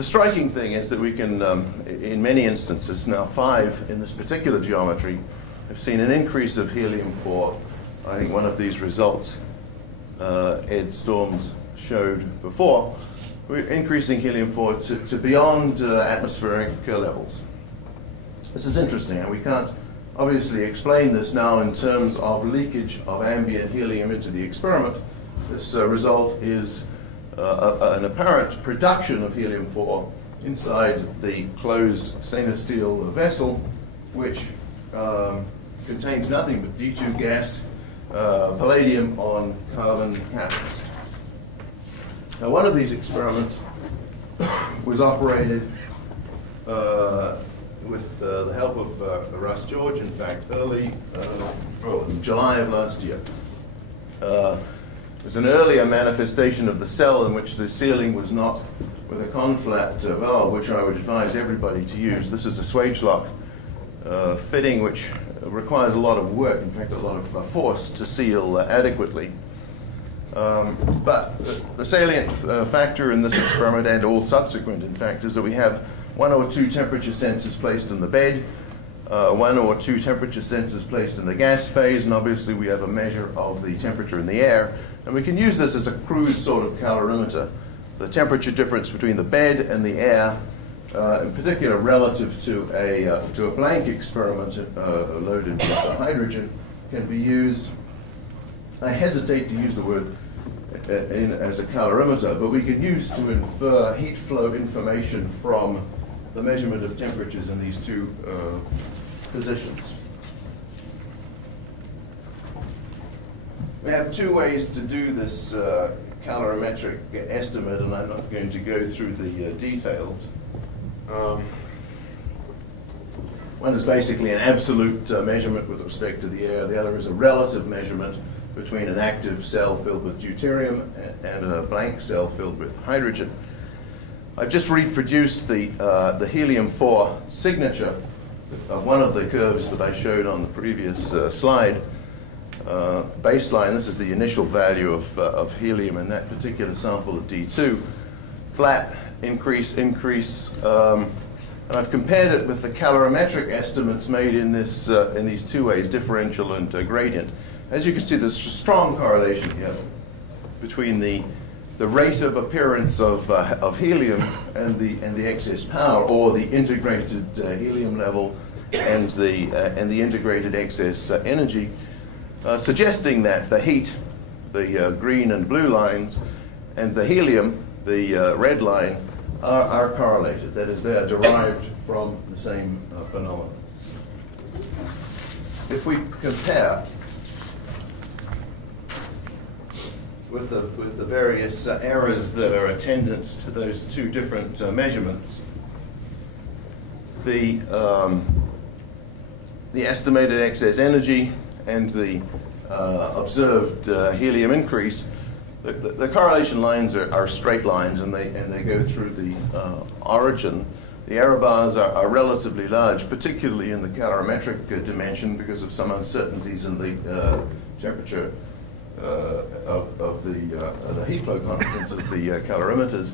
The striking thing is that we can, in many instances, now 5 in this particular geometry, have seen an increase of helium-4. I think one of these results Ed Storms showed before. We're increasing helium-4 to beyond atmospheric levels. This is interesting, and we can't obviously explain this now in terms of leakage of ambient helium into the experiment. This result is an apparent production of helium-4 inside the closed stainless steel vessel, which contains nothing but D2 gas, palladium on carbon catalyst. Now, one of these experiments was operated with the help of Russ George, in fact, early, in July of last year. It was an earlier manifestation of the cell in which the sealing was not with a conflat valve, which I would advise everybody to use. This is a swage lock fitting, which requires a lot of work, in fact, a lot of force to seal adequately. But the salient factor in this experiment, and all subsequent, in fact, is that we have 1 or 2 temperature sensors placed in the bed, 1 or 2 temperature sensors placed in the gas phase, and obviously we have a measure of the temperature in the air. And we can use this as a crude sort of calorimeter, the temperature difference between the bed and the air, in particular relative to a blank experiment loaded with hydrogen, can be used. I hesitate to use the word as a calorimeter, but we can use to infer heat flow information from the measurement of temperatures in these 2 positions. We have 2 ways to do this calorimetric estimate, and I'm not going to go through the details. One is basically an absolute measurement with respect to the air. The other is a relative measurement between an active cell filled with deuterium and a blank cell filled with hydrogen. I've just reproduced the helium-4 signature of one of the curves that I showed on the previous slide. Baseline, this is the initial value of helium in that particular sample of D2. Flat, increase, increase. And I've compared it with the calorimetric estimates made in these 2 ways, differential and gradient. As you can see, there's a strong correlation here between the rate of appearance of helium and the excess power, or the integrated helium level and the integrated excess energy, suggesting that the heat, the green and blue lines, and the helium, the red line, are correlated. That is, they are derived from the same phenomenon. If we compare with the various errors that are attendant to those 2 different measurements, the estimated excess energy and the observed helium increase, the correlation lines are straight lines, and they go through the origin. The error bars are relatively large, particularly in the calorimetric dimension, because of some uncertainties in the temperature of the heat flow constants of the calorimeters.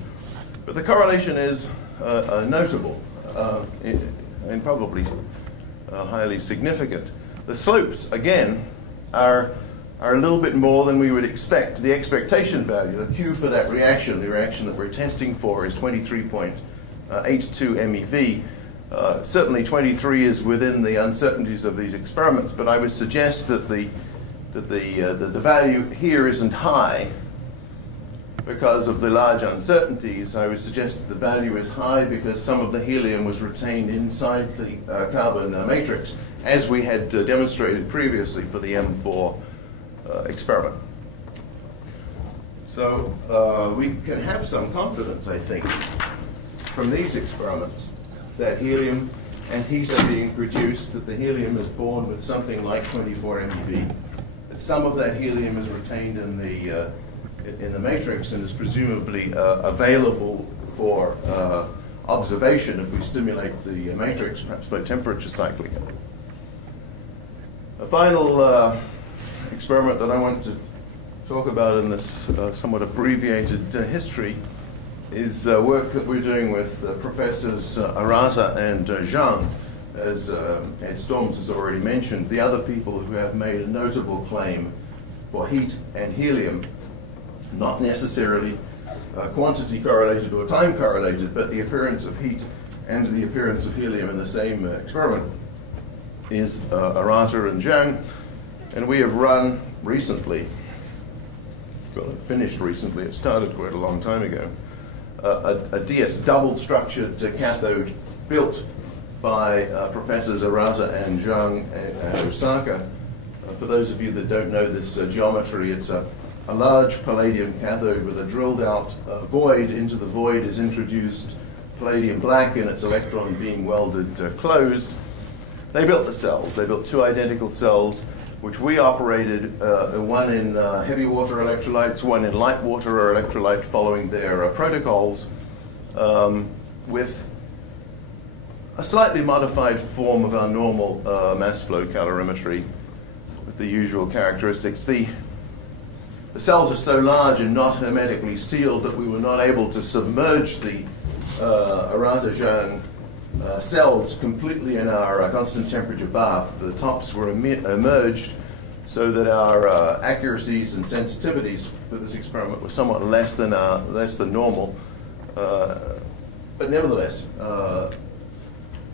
But the correlation is notable and probably highly significant. The slopes, again, are a little bit more than we would expect. The expectation value, the Q for that reaction, the reaction that we're testing for, is 23.82 MeV. Certainly 23 is within the uncertainties of these experiments, but I would suggest that the value here isn't high because of the large uncertainties. I would suggest that the value is high because some of the helium was retained inside the carbon matrix, as we had demonstrated previously for the M4 experiment. So we can have some confidence, I think, from these experiments that helium and heat are being produced, that the helium is born with something like 24 MeV. That some of that helium is retained in the matrix and is presumably available for observation if we stimulate the matrix, perhaps by temperature cycling. A final experiment that I want to talk about in this somewhat abbreviated history is work that we're doing with Professors Arata and Zhang, as Ed Storms has already mentioned, the other people who have made a notable claim for heat and helium, not necessarily quantity correlated or time correlated, but the appearance of heat and the appearance of helium in the same experiment, is Arata and Zhang. And we have run recently, well, it finished recently, it started quite a long time ago, a DS double-structured cathode built by Professors Arata and Zhang at Osaka. For those of you that don't know this geometry, it's a large palladium cathode with a drilled out void. Into the void is introduced palladium black and its electron being welded closed. They built the cells. They built two identical cells, which we operated, one in heavy water electrolytes, one in light water electrolyte, following their protocols, with a slightly modified form of our normal mass flow calorimetry with the usual characteristics. The cells are so large and not hermetically sealed that we were not able to submerge the Arata-Zhang cells completely in our constant temperature bath. The tops were immerged so that our accuracies and sensitivities for this experiment were somewhat less than normal. But nevertheless,